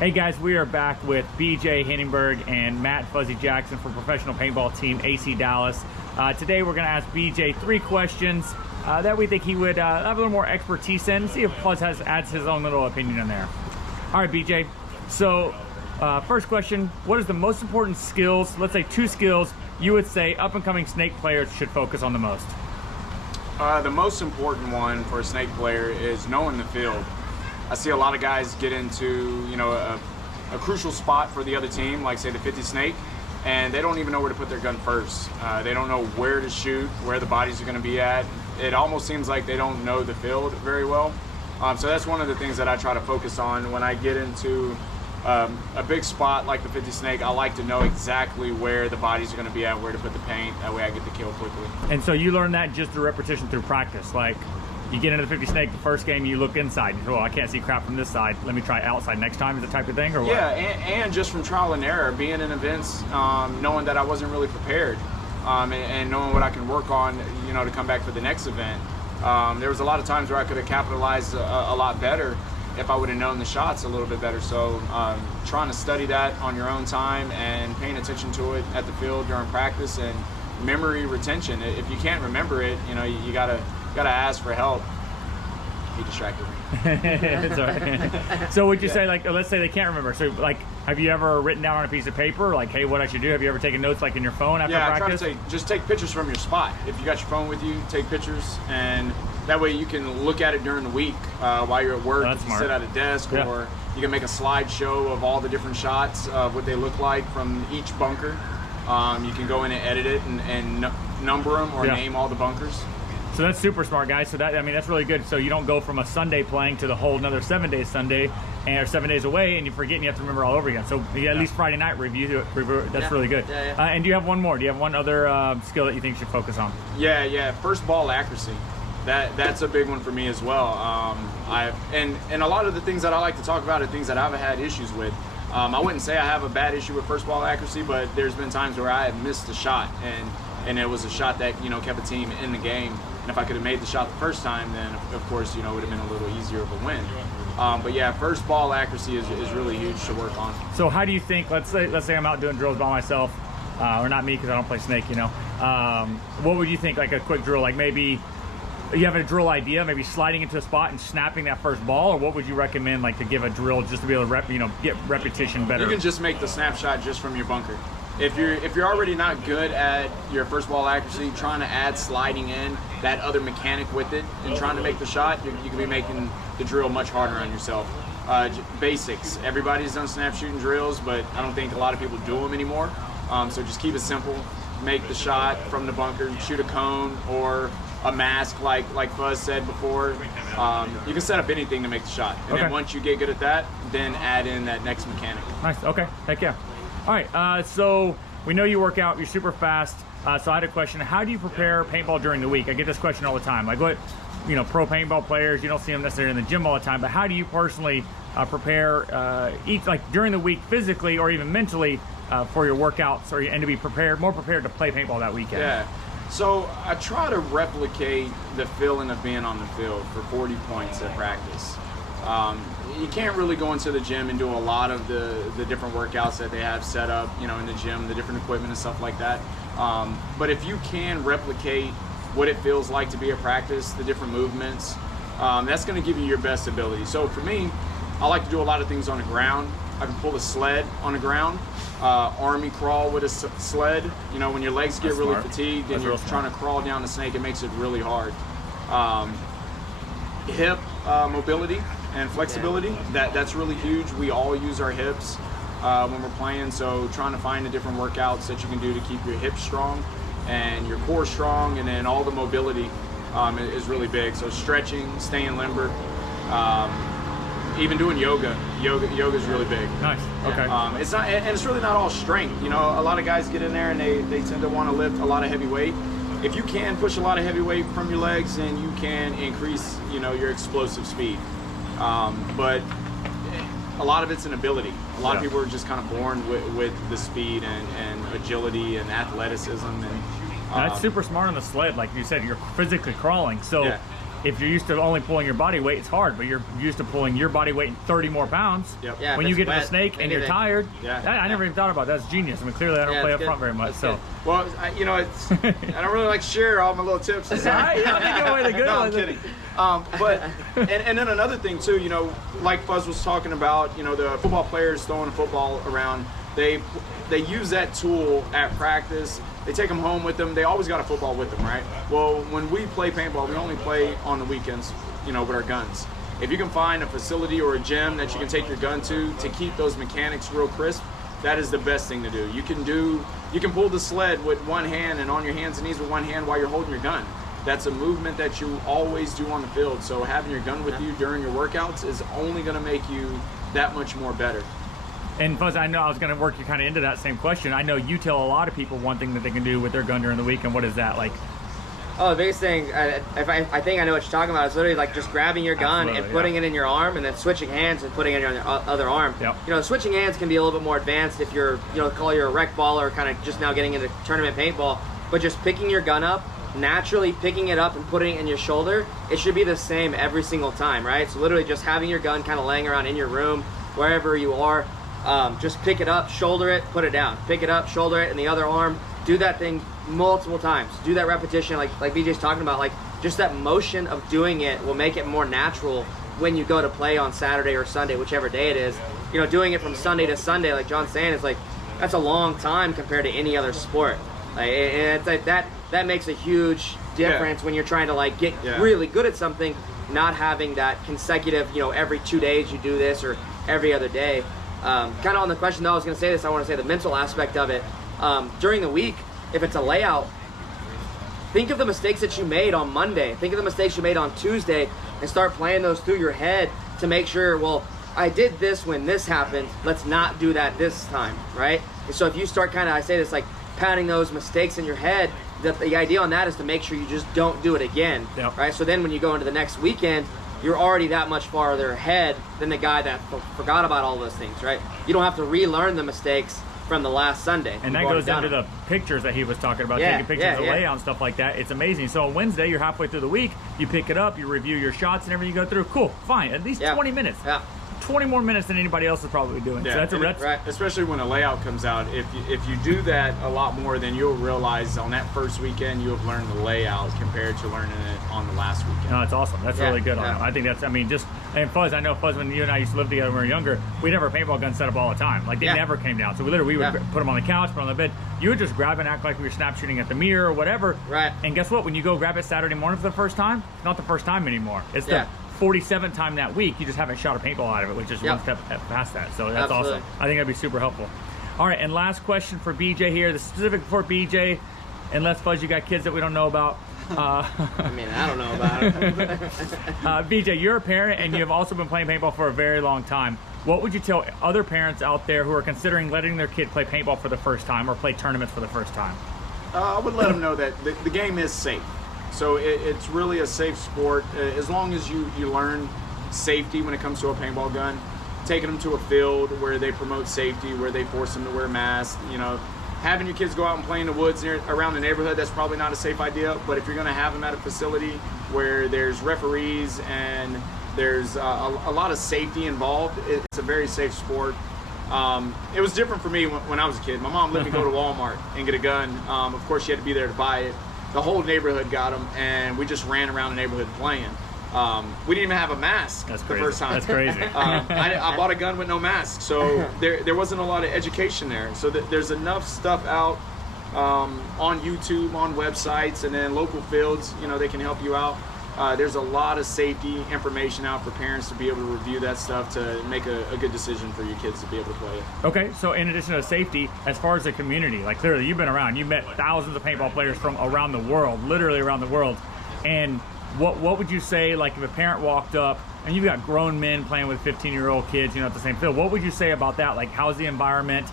Hey guys, we are back with BJ Heningburg and Matt Fuzzy Jackson from professional paintball team AC Dallas. Today we're going to ask BJ 3 questions that we think he would have a little more expertise in. See if Fuzz adds his own little opinion in there. All right, BJ. So first question, what is the most important skills, let's say 2 skills, you would say up-and-coming snake players should focus on the most? The most important one for a snake player is knowing the field. I see a lot of guys get into, a crucial spot for the other team, like say the 50 snake, and they don't even know where to put their gun first. They don't know where to shoot, where the bodies are going to be at. It almost seems like they don't know the field very well. So that's one of the things that I try to focus on when I get into a big spot like the 50 snake. I like to know exactly where the bodies are going to be at, where to put the paint. That way I get the kill quickly. And so you learn that just through repetition, through practice. Like you get into the 50 snake, the first game you look inside. You go, oh, I can't see crap from this side. Let me try outside next time. Is the type of thing, or what? Yeah, and just from trial and error, being in events, knowing that I wasn't really prepared, and knowing what I can work on, to come back for the next event. There was a lot of times where I could have capitalized a lot better if I would have known the shots a little bit better. So trying to study that on your own time and paying attention to it at the field during practice, and memory retention. If you can't remember it, you gotta ask for help. He distracted me. It's all right. So would you say, like, let's say they can't remember, so like, have you ever written down on a piece of paper like, hey, what I should do? Have you ever taken notes like in your phone after practice? I try to say, just take pictures from your spot. If you got your phone with you, take pictures, and that way you can look at it during the week while you're at work. That's you smart. Sit at a desk, or you can make a slideshow of all the different shots of what they look like from each bunker. You can go in and edit it and number them or name all the bunkers. So that's super smart, guys. So that, I mean, that's really good. So you don't go from a Sunday playing to the whole another 7-day Sunday, or 7 days away, and you forget and you have to remember all over again. So at least Friday night review. That's really good. And do you have one more? Do you have one other skill that you think you should focus on? Yeah. First ball accuracy. That's a big one for me as well. And a lot of the things that I like to talk about are things that I've had issues with. I wouldn't say I have a bad issue with first ball accuracy, but there's been times where I have missed a shot, and it was a shot that kept a team in the game. And if I could have made the shot the first time, then of course it would have been a little easier of a win. But yeah, first ball accuracy is really huge to work on. So how do you think? Let's say I'm out doing drills by myself, or not me because I don't play snake. What would you think? Like a quick drill, like maybe you have a drill idea, maybe sliding into a spot and snapping that first ball, or what would you recommend, like to give a drill just to be able to get repetition better? You can just make the snapshot just from your bunker. If you're already not good at your first ball accuracy, trying to add sliding in that other mechanic with it and trying to make the shot, you can be making the drill much harder on yourself. Basics. Everybody's done snap shooting drills, but I don't think a lot of people do them anymore. So just keep it simple. Make the shot from the bunker, shoot a cone or a mask like Fuzz said before. You can set up anything to make the shot. And then once you get good at that, then add in that next mechanic. Nice, okay, heck yeah. All right, so we know you work out, you're super fast. So I had a question, how do you prepare paintball during the week? I get this question all the time. Like what, pro paintball players, you don't see them necessarily in the gym all the time, but how do you personally prepare during the week physically or even mentally for your workouts and to be more prepared to play paintball that weekend? Yeah, so I try to replicate the feeling of being on the field for 40 points at practice. You can't really go into the gym and do a lot of the different workouts that they have set up, in the gym, the different equipment and stuff like that. But if you can replicate what it feels like to be at practice, the different movements, that's going to give you your best ability. So for me, I like to do a lot of things on the ground. I can pull a sled on the ground, army crawl with a sled. When your legs get really fatigued and you're trying to crawl down the snake, it makes it really hard. Hip mobility and flexibility, that's really huge. We all use our hips when we're playing, so trying to find the different workouts that you can do to keep your hips strong and your core strong, and then all the mobility is really big. So stretching, staying limber, even doing yoga is really big. Nice. Okay. It's not, and it's really not all strength. A lot of guys get in there and they tend to want to lift a lot of heavy weight. If you can push a lot of heavy weight from your legs, then you can increase your explosive speed. But a lot of it's an ability. A lot of people are just kind of born with the speed and agility and athleticism. And that's super smart on the sled. Like you said, you're physically crawling. So if you're used to only pulling your body weight, it's hard, but you're used to pulling your body weight and 30 more pounds. Yep. Yeah, When if you it's get to the wet, snake and anything. you're tired, Yeah. I never even thought about that. That's genius. I mean, clearly I don't Yeah, play it's up good. front very much. That's So, good. Well, you know, it's I don't really like to share all my little tips. all right, yeah, let me go away the good No, I'm ones. kidding. But and then another thing too, you know, like Fuzz was talking about, you know, the football players throwing a football around. They use that tool at practice. They take them home with them. They always got a football with them, right? Well, when we play paintball, we only play on the weekends, you know, with our guns. If you can find a facility or a gym that you can take your gun to keep those mechanics real crisp, that is the best thing to do. You can pull the sled with one hand and on your hands and knees with one hand while you're holding your gun. That's a movement that you always do on the field. So having your gun with you during your workouts is only going to make you that much more better. And Fuzz, I know I was going to work you kind of into that same question. I know you tell a lot of people one thing that they can do with their gun during the week, and what is that like? Oh, the biggest thing, I think I know what you're talking about. It's literally like just grabbing your gun Absolutely, and putting it in your arm, and then switching hands and putting it on your other arm. Yep. You know, switching hands can be a little bit more advanced if you're, you know, call you're a rec baller, kind of just now getting into tournament paintball. But just picking your gun up, naturally picking it up and putting it in your shoulder, it should be the same every single time, right? So literally just having your gun kind of laying around in your room, wherever you are, just pick it up, shoulder it, put it down. Pick it up, shoulder it, and the other arm. Do that thing multiple times. Do that repetition, like BJ's talking about. Like just that motion of doing it will make it more natural when you go to play on Saturday or Sunday, whichever day it is. You know, doing it from Sunday to Sunday, like John's saying, it's like that's a long time compared to any other sport. Like, and it's like that makes a huge difference when you're trying to like get really good at something. Not having that consecutive, you know, every 2 days you do this or every other day. Kind of on the question though, I was going to say this. I want to say the mental aspect of it. During the week, if it's a layout, think of the mistakes that you made on Monday. Think of the mistakes you made on Tuesday and start playing those through your head to make sure, well, I did this when this happened. Let's not do that this time, right? And so if you start kind of, I say this, like patting those mistakes in your head, the idea on that is to make sure you just don't do it again, right? So then when you go into the next weekend, you're already that much farther ahead than the guy that forgot about all those things, right? You don't have to relearn the mistakes from the last Sunday. And that goes into the pictures that he was talking about, taking pictures of layout and stuff like that. It's amazing. So on Wednesday, you're halfway through the week, you pick it up, you review your shots and everything, you go through. Cool, fine, at least 20 minutes. 20 more minutes than anybody else is probably doing. Yeah, So that's right. Especially when a layout comes out. If you do that a lot more, then you'll realize on that first weekend you have learned the layout compared to learning it on the last weekend. No, it's awesome. That's really good on it. I think that's, I mean, just, and Fuzz, I know Fuzz, when you and I used to live together when we were younger, we'd have our paintball guns set up all the time. Like they never came down. So we would put them on the couch, put them on the bed. You would just grab and act like we were snap shooting at the mirror or whatever. Right. And guess what? When you go grab it Saturday morning for the first time, it's not the first time anymore. It's the 47th time that week. You just haven't shot a paintball out of it, which is one step past that. So that's awesome. I think that'd be super helpful. All right, and last question for BJ here. The specific for BJ, unless Fuzz, you got kids that we don't know about. I mean, I don't know about it. BJ, you're a parent and you have also been playing paintball for a very long time. What would you tell other parents out there who are considering letting their kid play paintball for the first time or play tournaments for the first time? I would let them know that the game is safe. So it's really a safe sport as long as you learn safety when it comes to a paintball gun. Taking them to a field where they promote safety, where they force them to wear masks. You know, having your kids go out and play in the woods around the neighborhood, that's probably not a safe idea. But if you're going to have them at a facility where there's referees and there's a lot of safety involved, it's a very safe sport. It was different for me when I was a kid. My mom let me go to Walmart and get a gun. Of course, she had to be there to buy it. The whole neighborhood got them, and we just ran around the neighborhood playing. We didn't even have a mask the first time. That's crazy. I bought a gun with no mask, so there wasn't a lot of education there. So there's enough stuff out on YouTube, on websites, and then local fields. You know, they can help you out. There's a lot of safety information out for parents to be able to review that stuff to make a good decision for your kids to be able to play it. Okay, so in addition to safety, as far as the community, like clearly you've been around, you've met thousands of paintball players from around the world, literally around the world. And what would you say, like if a parent walked up and you've got grown men playing with 15-year-old kids, you know, at the same field, what would you say about that? Like, how's the environment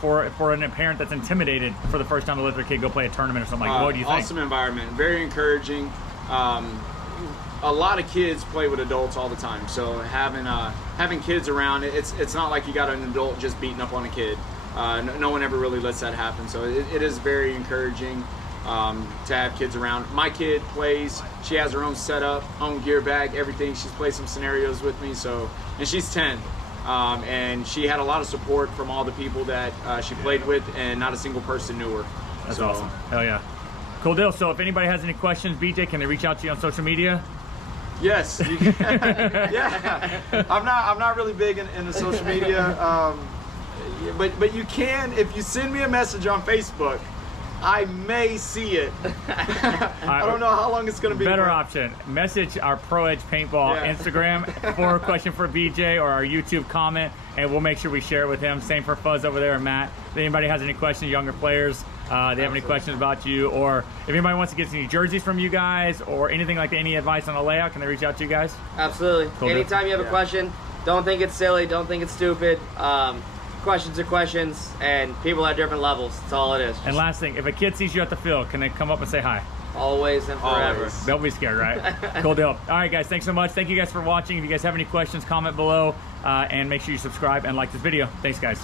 for a parent that's intimidated for the first time to let their kid go play a tournament or something? Like, what do you think? Awesome environment, very encouraging. A lot of kids play with adults all the time, so having kids around, it's not like you got an adult just beating up on a kid. No one ever really lets that happen, so it is very encouraging. to have kids around. My kid plays. She has her own setup, own gear bag, everything. She's played some scenarios with me. So, and she's 10. And she had a lot of support from all the people that she played with, and not a single person knew her. That's awesome. Hell yeah. Cool deal. So if anybody has any questions, BJ, can they reach out to you on social media? Yes. Yeah. I'm not really big in the social media, but you can, if you send me a message on Facebook, I may see it. I don't know how long it's going to be. Better option. Message our Pro Edge Paintball Instagram for a question for BJ, or our YouTube comment, and we'll make sure we share it with him. Same for Fuzz over there and Matt. If anybody has any questions, younger players, they have any questions about you, or if anybody wants to get any jerseys from you guys or anything like that, any advice on a layout, can they reach out to you guys? Absolutely. Cool. Anytime you have a question, don't think it's silly, don't think it's stupid. Questions are questions, and people at different levels. That's all it is. And last thing, if a kid sees you at the field, can they come up and say hi? Always and forever. Always. They'll be scared, right? Cool deal. All right, guys, thanks so much. Thank you guys for watching. If you guys have any questions, comment below, and make sure you subscribe and like this video. Thanks, guys.